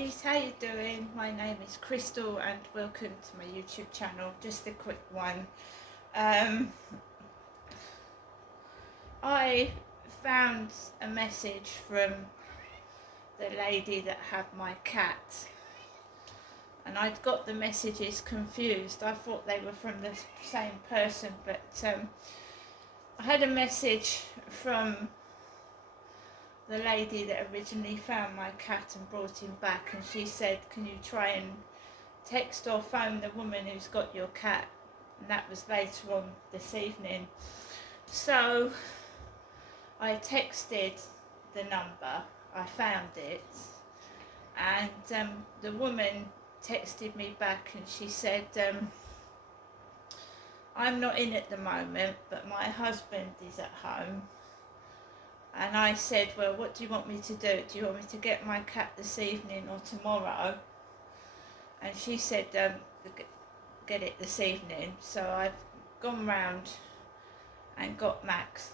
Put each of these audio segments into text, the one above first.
guys, how you doing? My name is Crystal and welcome to my YouTube channel. Just a quick one. I found a message from the lady that had my cat, and I'd got the messages confused. I thought they were from the same person, but I had a message from the lady that originally found my cat and brought him back, and she said, can you try and text or phone the woman who's got your cat? And that was later on this evening. So I texted the number, I found it, and the woman texted me back and she said, I'm not in at the moment, but my husband is at home. And I said, well, what do you want me to do? Do you want me to get my cat this evening or tomorrow? And she said, get it this evening. So I've gone round and got Max.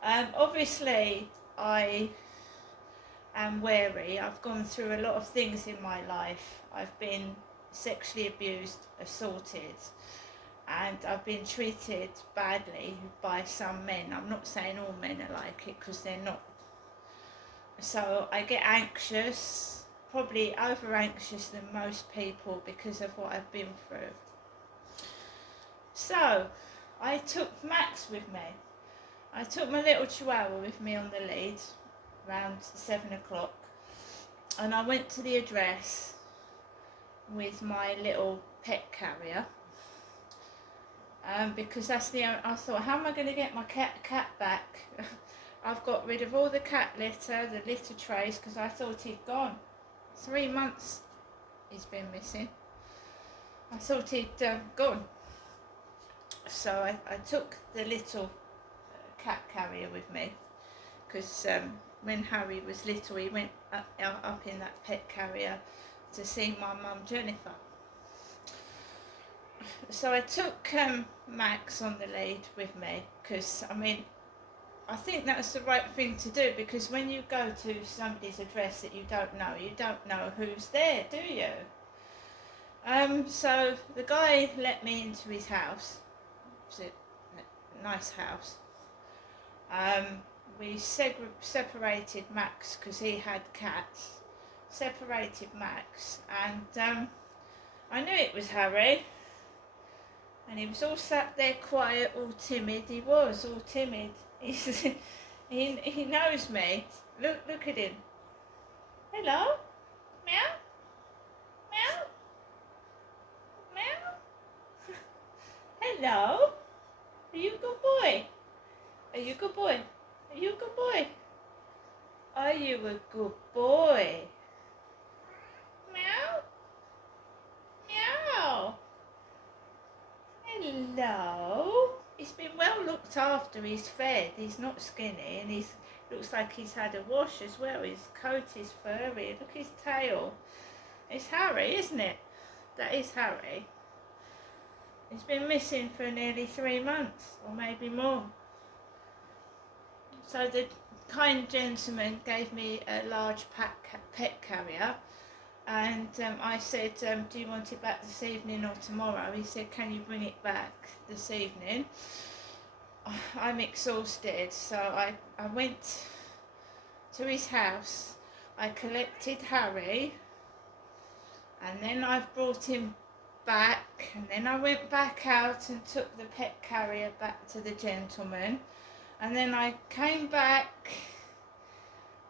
Obviously, I am wary. I've gone through a lot of things in my life. I've been sexually abused, assaulted, and I've been treated badly by some men. I'm not saying all men are like it, because they're not. So I get anxious, probably over anxious than most people because of what I've been through. So I took Max with me. I took my little chihuahua with me on the lead around 7 o'clock, and I went to the address with my little pet carrier. Because that's I thought, how am I going to get my cat back? I've got rid of all the cat litter, the litter trays, because I thought he'd gone. 3 months he's been missing. I thought he'd gone. So I took the little cat carrier with me, because when Harry was little, he went up in that pet carrier to see my mum Jennifer. So I took Max on the lead with me, because I think that's the right thing to do, because when you go to somebody's address that you don't know who's there, do you? So the guy let me into his house. It was a nice house. We separated Max because he had cats. Separated Max, and I knew it was Harry. And he was all sat there quiet, all timid. He was all timid. He knows me. Look at him. Hello? Meow? Meow? Meow? Hello? Are you a good boy? Are you a good boy? Are you a good boy? Are you a good boy? Meow? Meow? Hello. He's been well looked after. He's fed. He's not skinny, and he looks like he's had a wash as well. His coat is furry. Look at his tail. It's Harry, isn't it? That is Harry. He's been missing for nearly 3 months, or maybe more. So the kind gentleman gave me a large pet carrier. And I said, do you want it back this evening or tomorrow? He said, can you bring it back this evening? I'm exhausted, so I went to his house. I collected Harry, and then I brought him back, and then I went back out and took the pet carrier back to the gentleman, and then I came back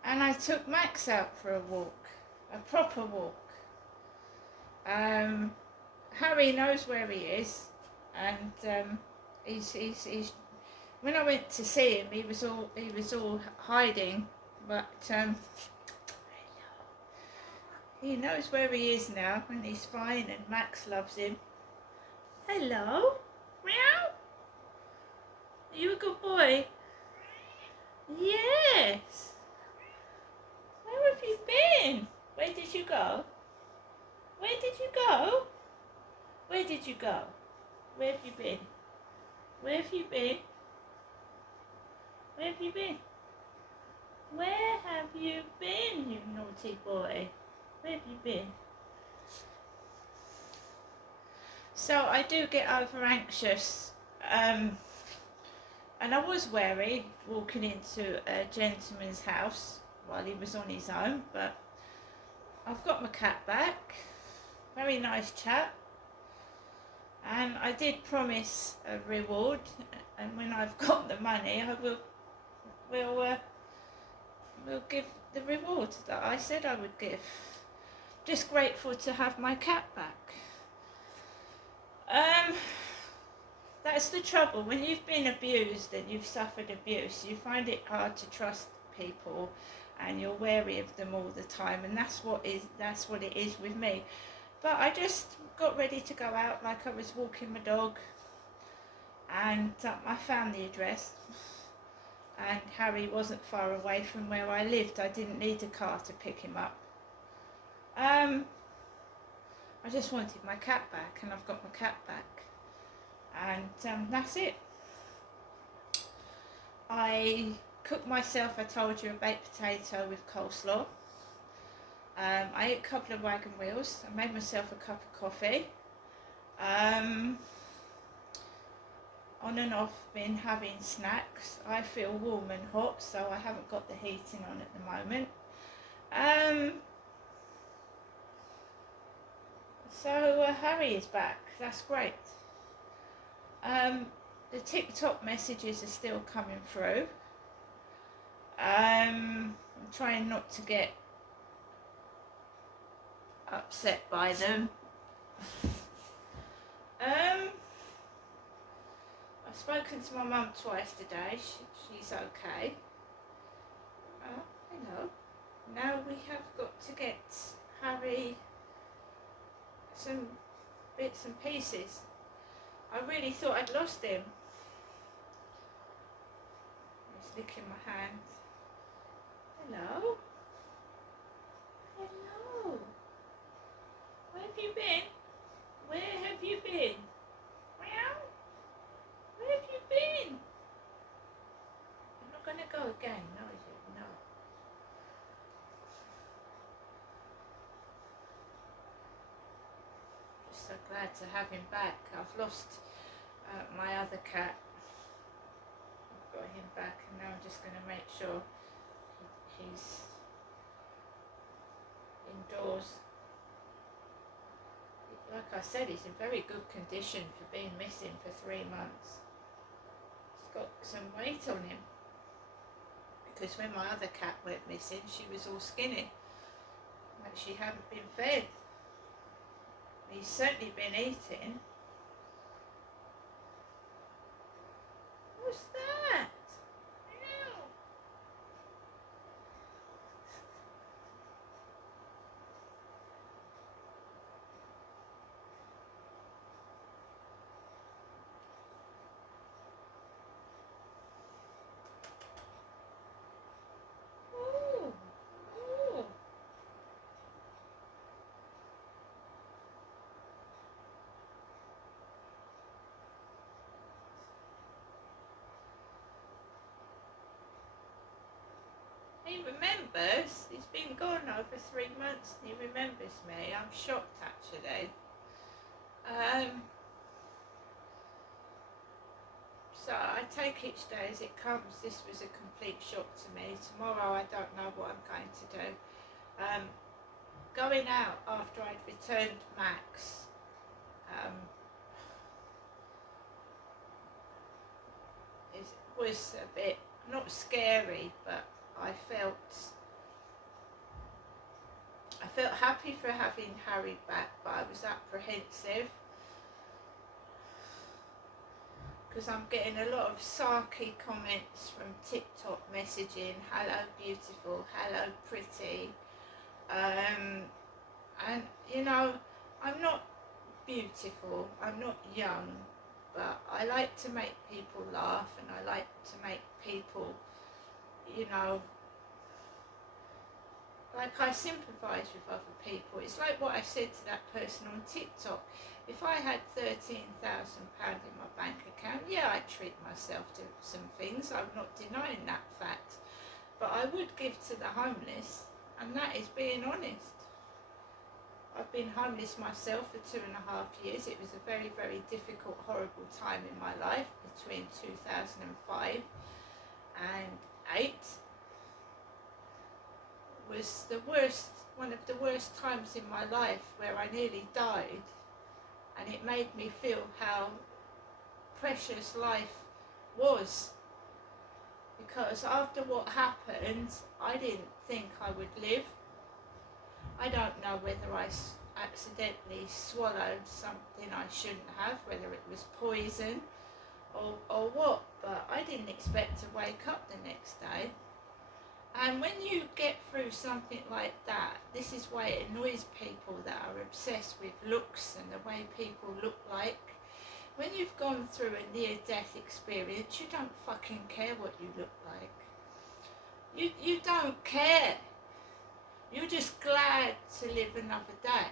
and I took Max out for a walk. A proper walk. Harry knows where he is, and he's when I went to see him, he was all hiding, but he knows where he is now, and he's fine, and Max loves him. Hello? Meow? Are you a good boy? Yes. Where have you been? Where did you go? Where did you go? Where did you go? Where have you been? Where have you been? Where have you been? Where have have you been, you naughty boy? Where have you been? So I do get over anxious, and I was wary walking into a gentleman's house while he was on his own, but I've got my cat back. Very nice chap. And I did promise a reward, and when I've got the money, I will give the reward that I said I would give. Just grateful to have my cat back. That's the trouble. When you've been abused and you've suffered abuse, you find it hard to trust people, and you're wary of them all the time, and that's what it is with me. But I just got ready to go out, like I was walking my dog, and I found the address, and Harry wasn't far away from where I lived. I didn't need a car to pick him up. I just wanted my cat back, and I've got my cat back, and that's it. I cooked myself, I told you, a baked potato with coleslaw. I ate a couple of wagon wheels. I made myself a cup of coffee. On and off been having snacks. I feel warm and hot, so I haven't got the heating on at the moment. So Harry is back. That's great. The TikTok messages are still coming through. I'm trying not to get upset by them. I've spoken to my mum twice today. She's okay. Hello. Now we have got to get Harry some bits and pieces. I really thought I'd lost him. He's licking my hand. Hello? Hello? Where have you been? Where have you been? Meow? Where have you been? You're not going to go again, no, is it? No. Just so glad to have him back. I've lost my other cat. I've got him back, and now I'm just going to make sure he's indoors. Like I said, he's in very good condition for being missing for 3 months. He's got some weight on him, because when my other cat went missing, she was all skinny, like she hadn't been fed. He's certainly been eating. What's that? Ew. Ooh. Ooh. He remembers. He's been gone over 3 months and he remembers me. I'm shocked, actually. So I take each day as it comes. This was a complete shock to me. Tomorrow I don't know what I'm going to do. Going out after I'd returned Max, it was a bit, not scary, but I felt happy for having Harry back, but I was apprehensive because I'm getting a lot of sarky comments from TikTok messaging. Hello beautiful, hello pretty, and you know, I'm not beautiful, I'm not young, but I like to make people laugh, and I like to make people, you know, like I sympathise with other people. It's like what I said to that person on TikTok. If I had £13,000 in my bank account, yeah, I'd treat myself to some things. I'm not denying that fact. but I would give to the homeless, and that is being honest. I've been homeless myself for 2.5 years. It was a very, very difficult, horrible time in my life between 2005 and 8. Was the worst, one of the worst times in my life, where I nearly died, and it made me feel how precious life was, because after what happened, I didn't think I would live. I don't know whether I accidentally swallowed something I shouldn't have, whether it was poison or what, but I didn't expect to wake up the next day. And when you get through something like that, this is why it annoys people that are obsessed with looks and the way people look like. When you've gone through a near-death experience, you don't fucking care what you look like. You don't care. You're just glad to live another day.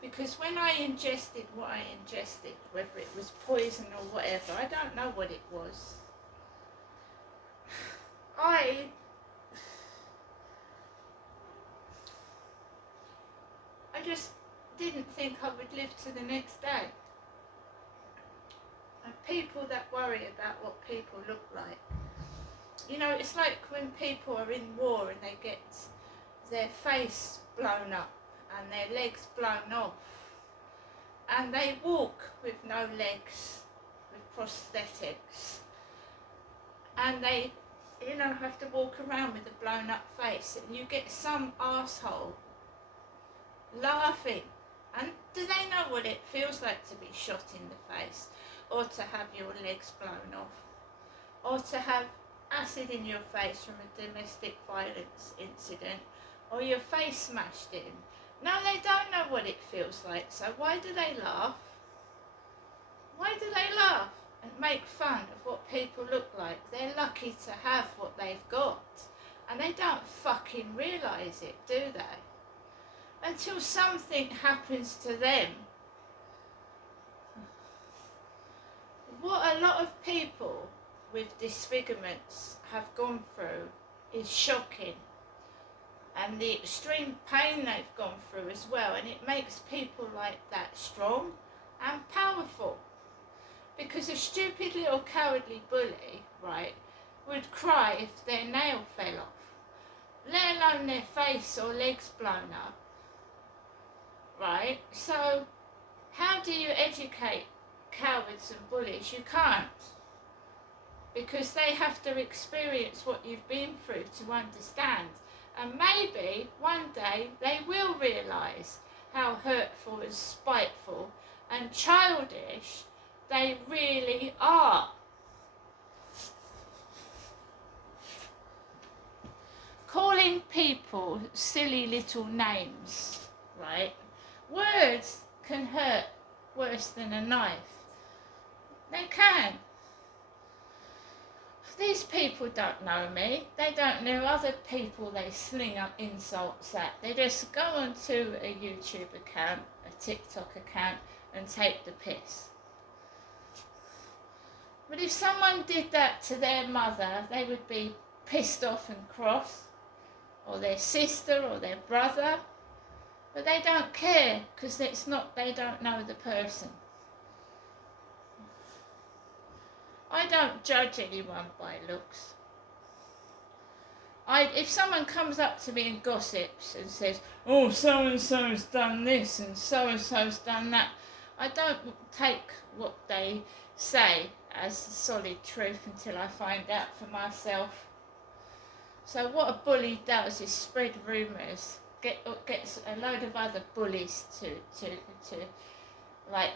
Because when I ingested what I ingested, whether it was poison or whatever, I don't know what it was. I just didn't think I would live to the next day. And people that worry about what people look like, you know, it's like when people are in war and they get their face blown up and their legs blown off, and they walk with no legs, with prosthetics, and they, you know, have to walk around with a blown up face, and you get some arsehole laughing. And do they know what it feels like to be shot in the face, or to have your legs blown off, or to have acid in your face from a domestic violence incident, or your face smashed in? No, they don't know what it feels like. So why do they laugh? Why do they laugh and make fun of what people look like? They're lucky to have what they've got, and they don't fucking realise it, do they? Until something happens to them. What a lot of people with disfigurements have gone through is shocking, and the extreme pain they've gone through as well, and it makes people like that strong and powerful. Because a stupid little cowardly bully, right, would cry if their nail fell off, let alone their face or legs blown up. Right? So how do you educate cowards and bullies? You can't. Because they have to experience what you've been through to understand. And maybe one day they will realise how hurtful and spiteful and childish they really are. Calling people silly little names, right? Words can hurt worse than a knife. They can. These people don't know me. They don't know other people they sling up insults at. They just go onto a YouTube account, a TikTok account, and take the piss. But if someone did that to their mother, they would be pissed off and cross, or their sister or their brother. But they don't care, because it's not, they don't know the person. I don't judge anyone by looks. If someone comes up to me and gossips and says, oh, so-and-so's done this and so-and-so's done that, I don't take what they say as solid truth until I find out for myself. So what a bully does is spread rumours, gets a load of other bullies to like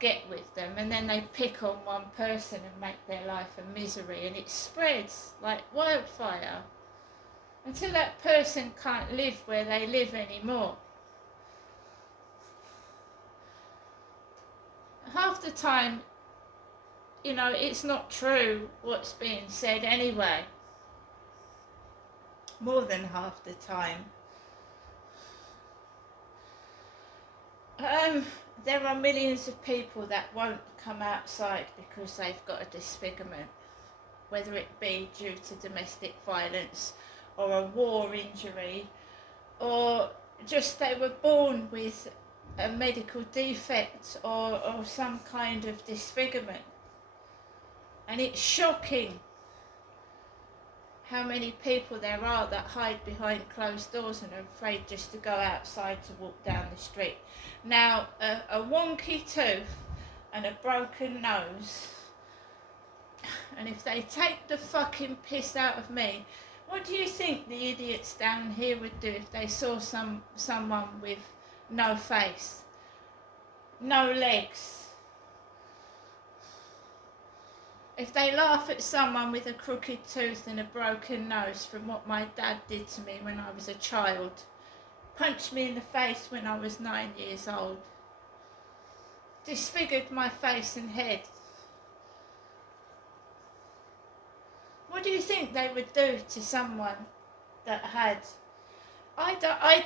get with them, and then they pick on one person and make their life a misery, and it spreads like wildfire until that person can't live where they live anymore. Half the time, you know, it's not true what's being said anyway. More than half the time. There are millions of people that won't come outside because they've got a disfigurement. whether it be due to domestic violence or a war injury, or just they were born with a medical defect or some kind of disfigurement. And it's shocking how many people there are that hide behind closed doors and are afraid just to go outside to walk down the street. Now, a wonky tooth and a broken nose, and if they take the fucking piss out of me, what do you think the idiots down here would do if they saw someone with no face, no legs? If they laugh at someone with a crooked tooth and a broken nose from what my dad did to me when I was a child, punched me in the face when I was 9 years old, disfigured my face and head, what do you think they would do to someone that had... I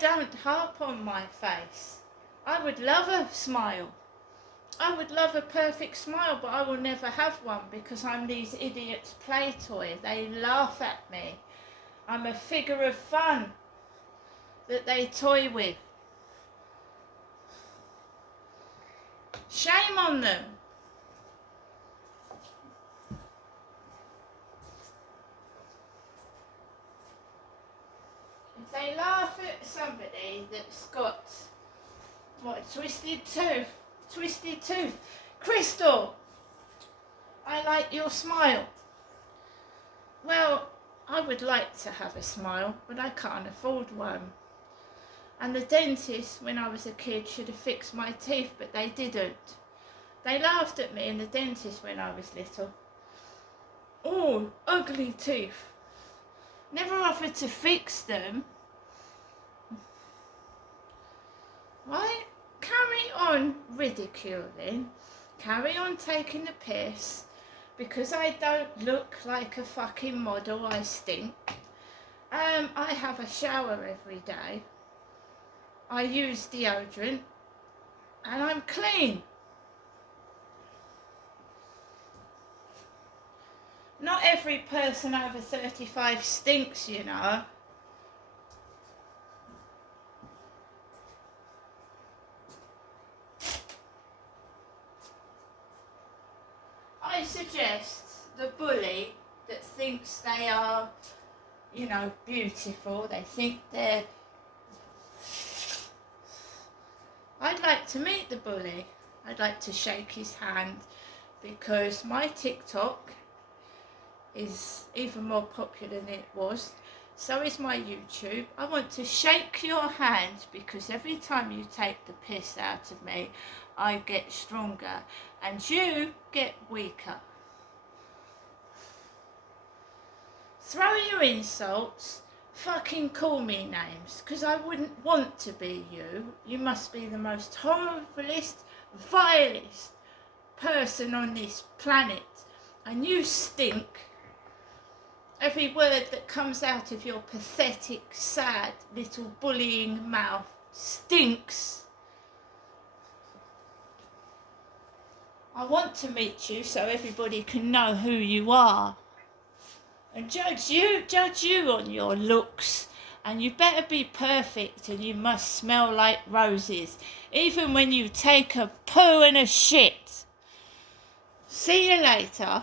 don't harp on my face. I would love a smile. I would love a perfect smile, but I will never have one because I'm these idiots' play toy. They laugh at me. I'm a figure of fun that they toy with. Shame on them. If they laugh at somebody that's got, what, twisted tooth. Crystal, I like your smile. Well, I would like to have a smile, but I can't afford one. And the dentist, when I was a kid, should have fixed my teeth, but they didn't. They laughed at me in the dentist when I was little. Oh, ugly teeth. Never offered to fix them. Why? Carry on ridiculing, carry on taking the piss. Because I don't look like a fucking model, I stink. I have a shower every day. I use deodorant and I'm clean. Not every person over 35 stinks, you know. I suggest the bully that thinks they are, you know, beautiful, they think they're... I'd like to meet the bully. I'd like to shake his hand because my TikTok is even more popular than it was. So is my YouTube. I want to shake your hand because every time you take the piss out of me, I get stronger and you get weaker. Throw your insults, fucking call me names, because I wouldn't want to be you. You must be the most horriblest, vilest person on this planet, and you stink. Every word that comes out of your pathetic, sad, little bullying mouth stinks. I want to meet you so everybody can know who you are. And judge you on your looks. And you better be perfect and you must smell like roses. Even when you take a poo and a shit. See you later.